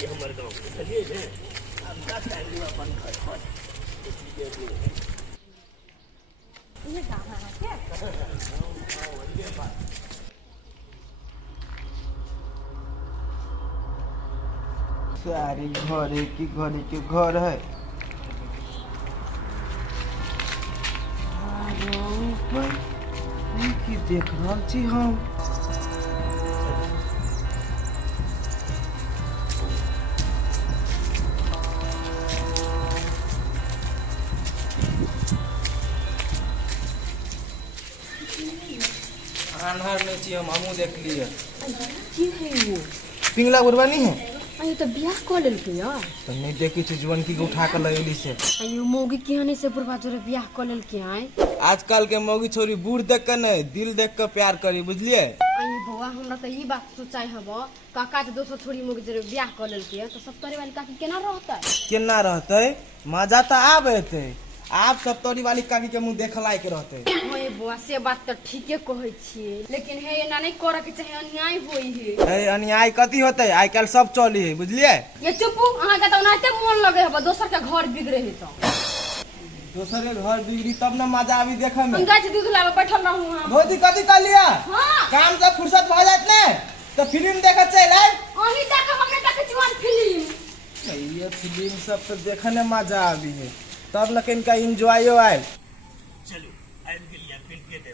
ये हमारे गाँव में चलिए ने अब 10 टाइम अपन घर पर ये कहाँ है क्या? सारी घरे की घरे के घर है। की देख रहा छी हम। आन्हर में छी हमू देख लिए। की है वो? पिंगला गुरबानी है। अरे तो बियाह कर लेलकै यार। तो नहीं देखी छी जुवन की उठा कर लगेली से। अयो मौगी किहानी से बुढ़वा जोरे बियाह कर लेलकै हैं। आजकल के मौगी छोरी बूढ़ देख कर नहीं दिल देख कर प्यार करी बुझलिए। अयो बउआ हमरा तो ई बात सोचाई हबो काका के दोसर छोरी मौगी जोरे बियाह कर लेलकै तो सब तोरे वाली काकी केना रहतै? केना रहते मजा तो आबे आप सब तोरी वाली काकी के मुंह देखलाई के रहते। होय बुआ से बात तो ठीके कहै छियै लेकिन हे एना नहीं करे के चाहे अन्याय होई है। ए अन्याय कथी होते आई कल सब चली है बुझलिए। ये चुपू अहाँ के तो ओनाते मन लगे हबो दोसर के घर बिगड़े है तो। दोसर के घर बिगड़ी तब ना मजा आवी देखे में। हम गाछ दूध लावे बैठल रहू हम। भौजी कथी कर लिया? हां काम से फुर्सत भ जात ने तो फिल्म देखे चल आए। ओही देख हमने देखे जीवन फिल्म। ये फिल्म सब तो देखने मजा आवी है तब लेकिन का एंजॉयो आए। चलो आइल गेलिया फिल्म के दे।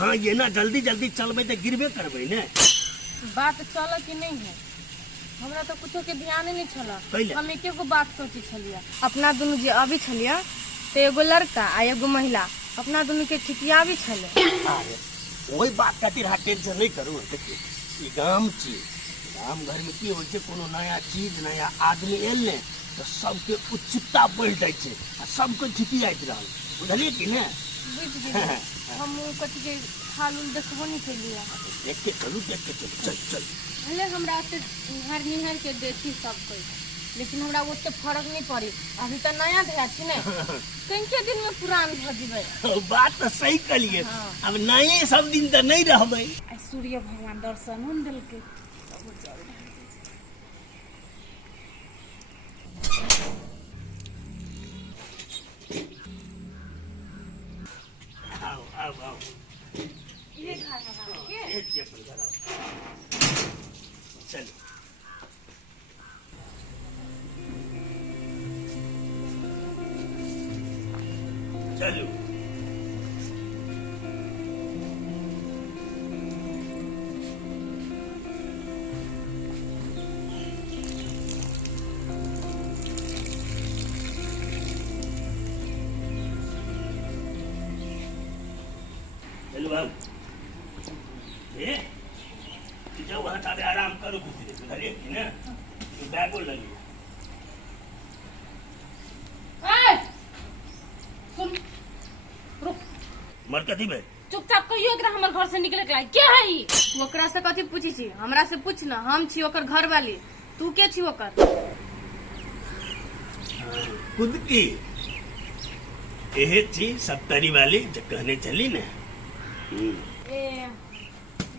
हां ये ना जल्दी जल्दी चलबे त गिरबे करबे ने। बात चल कि नहीं है हमरा तो कुछो के ध्यान नहीं छला। पहिले? हम एके गो बात सोची छलिया अपना दोनों जे अभी छलिया तो एगो लड़का आ एगो महिला अपना दोनों के ठिकिया भी छले। अरे वही बात खातिर हाथ टेंशन नहीं करू। देखिए ई गाम छी गाम घर में की होय छै कोनो नया चीज नया आदमी एले तो सबके उत्सुकता बढ़ जाए छे आ सबके ठिकियाइत रहल बुझलिए कि ने। बुझ गेली हम कथि के हाल उल देखबो नहीं केलिया देख के चलू देख के चल चल चल। भले हमरा ओते निहर के देखी सब कोई लेकिन हमरा ओते फर्क नहीं पड़ी अभी तो नया भया छी ने कनके दिन में पुरान भ जेबै। बात तो सही कलिए अब नए सब दिन तो नहीं रहबै। सूर्य भगवान दर्शन हुन देलकै आओ आओ आओ ये खा लगा के एक चप्पल कराओ चलो चलो चलो अब ये जाओ वहाँ ताबे आराम करो कुछ देर बुझलिए कि ना तो बैगो लगिए। ए सुन रुक मर कथी बे चुपचाप कहियो एकरा हमर घर से निकले के लायक के है ई? ओकरा से कथि पूछी छी हमरा से पूछ ना हम छी ओकर घर वाली तू के छी ओकर? खुद की एहे थी सप्तरी वाली जो कहने चली ना। ए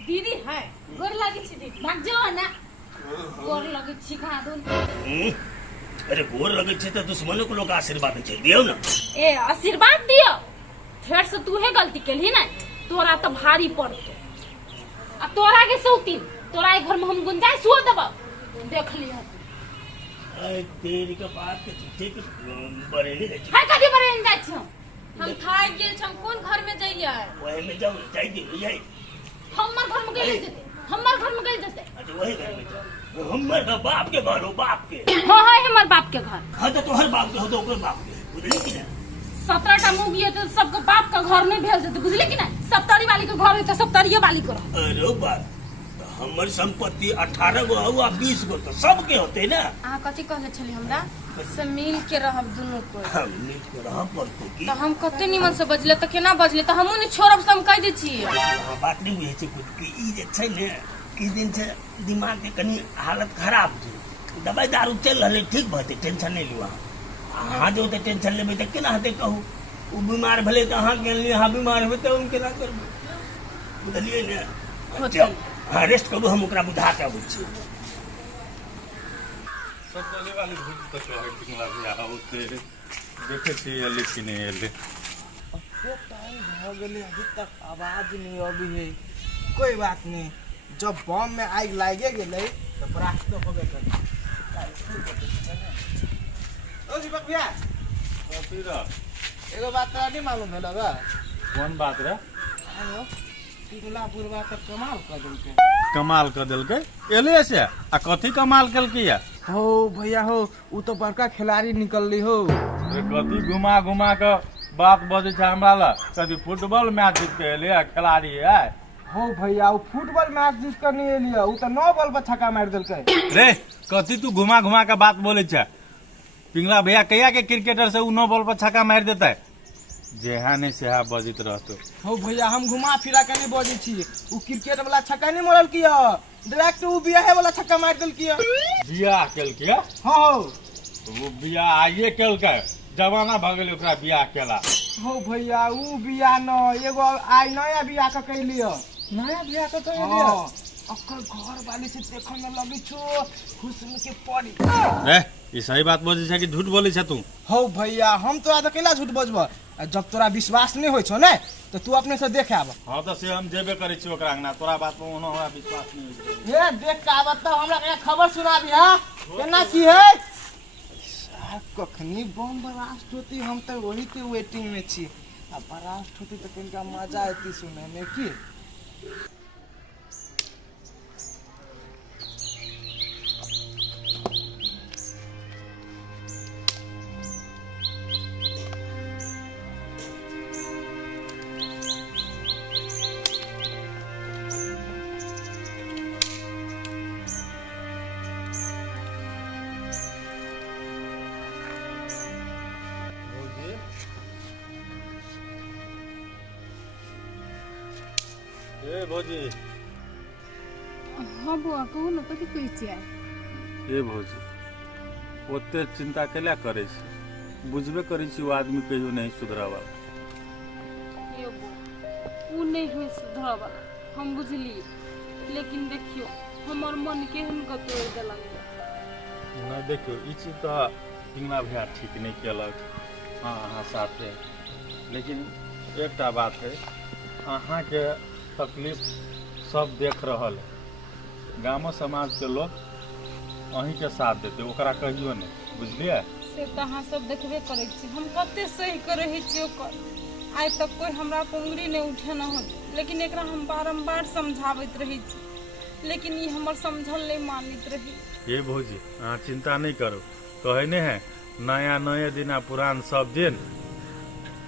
दीदी है गोर लागी छी दीदी भाग जाओ ना गोर लागी छी खा दून। अरे गोर लगे छे तो दुश्मनों को लोग आशीर्वाद दे दियो ना। ए आशीर्वाद दियो फेर से तू है गलती केली ना तोरा तो भारी पड़तो आ तोरा के सौतीन तोरा ए घर में हम गुंजाइश हो देबो देख लियो। अरे तेरी का बात के ठीक बड़े नहीं रहती हाय कदी बरे न जाय छी हम थाक गेल छी हम कोन घर में जइया वही में जाओ जाई दे जाई हमर घर में गेल जते हमर घर में गेल जते। अच्छा वही घर में जाओ हमर बाप के घर हो बाप के। हां हां हमर बाप के घर। हां तो तोहर बाप के हो तो ओकर बाप के बुझली कि ना। 17टा मुगी है तो सबके बाप का घर में भेज देते बुझली कि ना सप्तरी वाली के घर है तो सप्तरिये वाली को रह। अरे बात हमर संपत्ति 18 गो हुआ 20 गो तो सबके होते ना। आ कथि कहले छली हमरा से मिल के रहब दुनु को हम मिल के रह पड़तो की तो हम कते निमन से बजले तो केना बजले तो हमहु ने छोड़ब से हम कह दे छी। बात नहीं बुझे छै कुछ की ई जे छै ने किस दिन से दिमाग के कनी हालत खराब छै दवाई दारू चल रहले ठीक भते टेंशन नहीं लिवा। अहाँ जो ते टेंशन लेबे त केना हते कहू उ बीमार भले त अहाँ गेल लिए अहाँ बीमार होते हम केना करबे बुझलिए ने। हाँ रेस्ट करू हम ओकरा बुझा के आबै छी। सब चले वाली भूत तो कहे पिंगला भैया होते देखे छी एले कि नहीं एले। अब टाइम हो गए अभी तक आवाज नहीं अभी है। कोई बात नहीं, जब बम में आग लागे गए तो ब्रास्ट तो होबे करे। ओ दीपक भैया, तो फिर एगो बात तो नहीं मालूम है लगा। कौन बात रे? आयो पिघला बुढ़वा तो कमाल कर देलके। कमाल कर दिलके एले से आ कथी कमाल कलके या? हो भैया हो, उ तो बड़का खिलाड़ी निकलली हो। रे कथी घुमा घुमा के बात बजे छ हमरा ला? कथी फुटबॉल मैच जीत के एले आ खिलाड़ी है? हो भैया, उ फुटबॉल मैच जीत कर नहीं एलिया, उ तो 9 बॉल पर छक्का मार देलके। रे कथी तू घुमा घुमा के बात बोले छ? पिंगला भैया कहिया के क्रिकेटर से उ 9 बॉल पर छक्का मार देता है? जेहा ने सेहा बजित रहतो। हो भैया, हम घुमा फिरा के नहीं बजे छी। उ क्रिकेट वाला छक्का नहीं मारल किया, डायरेक्ट उ बियाहे वाला छक्का मार देल किया। बियाह केलके? हो वो बियाह आइए केलके, जमाना भ गेल ओकरा बियाह केला। हो भैया, उ बियाह न एगो आई नया बियाह के कैलियो। नया बियाह के तो हां, अक्कर घर वाली से देखो में लगी छो हुस्न के परी। रे ई सही बात बोले छ कि झूठ बोले छ तू? हो भैया, हम तो आज अकेला झूठ बजबो। जब तोरा विश्वास नहीं होय छो ने तो तू अपने से देख आब। हां तो से हम जेबे करे छी ओकरा अंगना, तोरा बात पे ओनो हमरा विश्वास नहीं होय। ये देख के आबत तो हमरा के खबर सुनाबी। हां केना की है कखनी बम ब्लास्ट होती, हम तो वही के वेटिंग में छी। अब ब्लास्ट होती तो किनका मजा आती सुने में की। ए भौजी, हाँ बुआ कहू ने कथी कहै छियै? ए भौजी ओते चिंता कैला करे छी? बुझबे करे छी वो आदमी कहियो नहीं सुधरावा। ये बुआ उ नहीं होय सुधर वाला, हम बुझली, लेकिन देखियो हमर मन केहन गतोड़ देलक। नहीं देखियो ई चीज तो पिंगला भैया ठीक नहीं केलक। हाँ हाँ साथे, लेकिन एकटा बात है, अहाँ के तकलीफ सब देख रहल है। गाँव समाज के लोग अहीं के साथ देते, ओकरा कहियो नहीं, बुझलिए? से तो अहाँ सब देखबे करै छी, हम कते सही करे छी ओकर। आइ तक कोई हमरा पर उंगली नहीं उठे न होत, लेकिन एकरा हम बारंबार समझावत रही छी, लेकिन ई हमर समझल नहीं मानित रही। ये भौजी अहाँ चिंता नहीं करो, कहे नहीं है नया नए दिन आ पुरान सब दिन।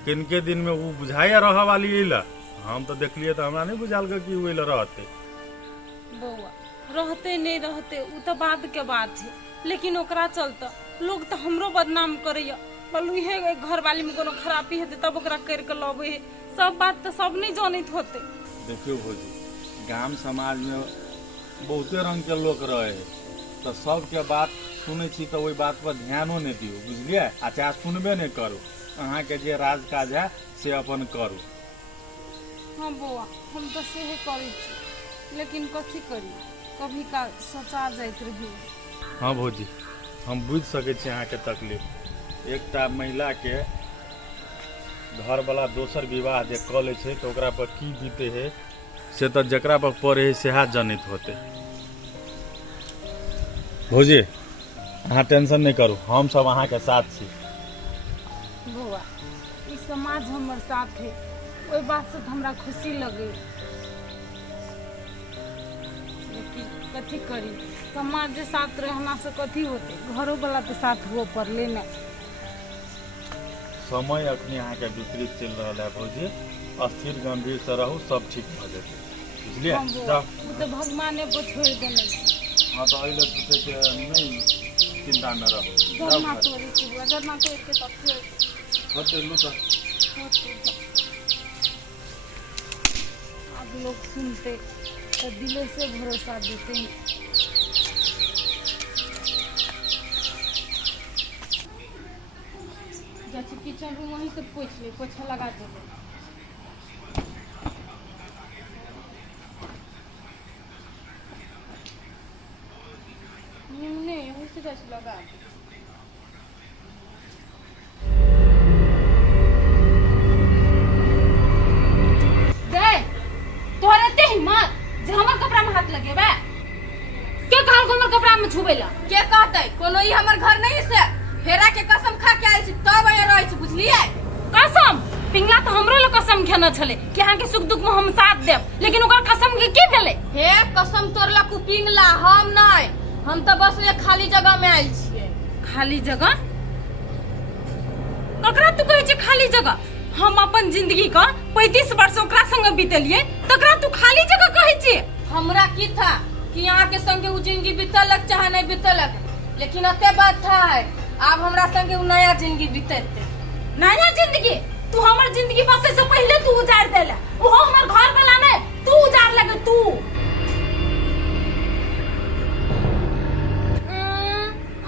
किनके दिन में वो बुझाया रह वाली इला, हम तो देख लिए तो हमरा नहीं बुझाल कि वो इला रहते। बउआ रहते नहीं रहते उ तो बात के बात है, लेकिन ओकरा चलता लोग तो हमरो बदनाम करैया। बोलू हे घर वाली में कोनो खराबी हेते तब ओकरा कर के लबे है, सब बात तो सब नहीं जानत होते। देखियो भौजी, गांव समाज में बहुते रंग के लोग रहे है, तो सबके बात सुने छी तो वही बात पर ध्यानो नहीं दियो, बुझलिए? आ चाहे सुनबे नहीं करो, अहाँ के जे राज काज है से अपन करू। हाँ बउआ हम तो सेहे करै छी, लेकिन कथी करी, कभी का सचा जाइत रही। हाँ भौजी, हम बुझ सके छी अहाँ के तकलीफ। एकटा महिला के घर वाला दोसर विवाह जे क ले छै तो ओकरा पर की बीते है से तो जकरा पर पड़े है सेहा जनित होते। भौजी अहाँ टेंशन नहीं करू, हम सब अहाँ के साथ छी। बउआ ई समाज हमर साथ है, ओई बात से हमरा खुशी लगे, लेकिन कथी करी, समाज के साथ रहना से कथी होते, घरों वाला के साथ हुआ पड़ले न। समय अखनी अहाँ के विपरीत चल रहा है भौजी, अस्थिर गंभीर से रहू, सब ठीक हो जाते, बुझलिए? हाँ बउआ, उ तो भगवाने पर छोड़ देने छी। हाँ तो अइले सोचे के नहीं चिंता में रहो। डरना तोरी के बुआ, डरना तोरी के तब से होते लू तो होते जा। अब लोग सुनते तो दिले से भरोसा देते हैं। जाके किचन रूम वहीं से पोछ ले, पोछा लगा दे। नहीं वहीं से बुझै छी लगा दे तोहरे ते हिम्मत जे हमर कपड़ा में हाथ लगेबे के कहल को हमर कपड़ा में छुबेला के कहतै कोनो ई हमर घर नहीं से फेरा के कसम खा के आइल छी तब ए रहै छी बुझलियै कसम पिंगला तो हमरो ल कसम खेना छले कि हां के सुख दुख में हम साथ देब लेकिन ओकर कसम के की भेले हे कसम तोरला कु पिंगला हम नहीं हम तो बस एक खाली जगह में आइल छियै खाली जगह ककरा तू कहै छै खाली जगह हम अपन जिंदगी का 35 वर्ष ओकरा संग बीतेलिए तकरा तू खाली जगह कहै छै हमरा की था कि यहाँ के संगे उ जिंदगी बीतलक चाहे नहीं बीतलक लेकिन अते बात था है अब हमरा संगे उ नया जिंदगी बीतेते नया जिंदगी तू हमर जिंदगी बसे से पहले तू उजाड़ देला वो हमर घर वाला ने तू उजाड़ लगे तू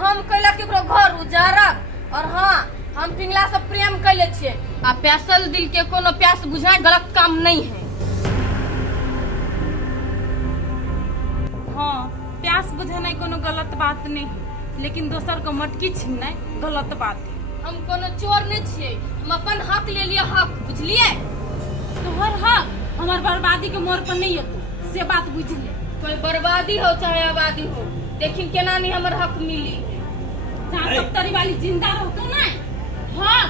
हम कैला केकरो घर उजाड़ब और हाँ हम पिंगला से प्रेम कैले छियै आ प्यासल दिल के कोनो प्यास बुझनाइ गलत काम नहीं है हाँ प्यास बुझनाइ कोनो गलत बात नहीं लेकिन दोसर को मटकी छीननाइ गलत बात है हम कोनो चोर नहीं छियै हम अपन हक ले लिए हक बुझलिए तोहर हक हमर बर्बादी के मोर पर नहीं है से बात बुझ ले कोई बर्बादी हो चाहे आबादी हो लेकिन केना नहीं हमर हक मिली जहाँ सब तरी वाली जिंदा रहतो ना हाँ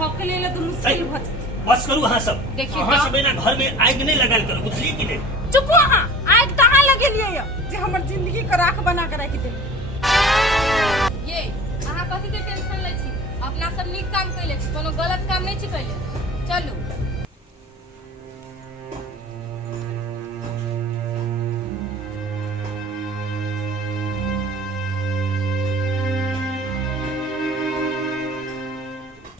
हक ले ले तो मुश्किल हो बस करू हाँ सब देखिए हाँ सब ना घर में आग नहीं लगाल करो बुझलिए कि नहीं चुप हो हाँ आग तहाँ लगे लिए जे हमर जिंदगी के राख बना के रख दे ये अहाँ कथी के टेंशन ले छी अपना सब नीक काम कैले छी कोनो गलत काम नहीं छी कैले चलू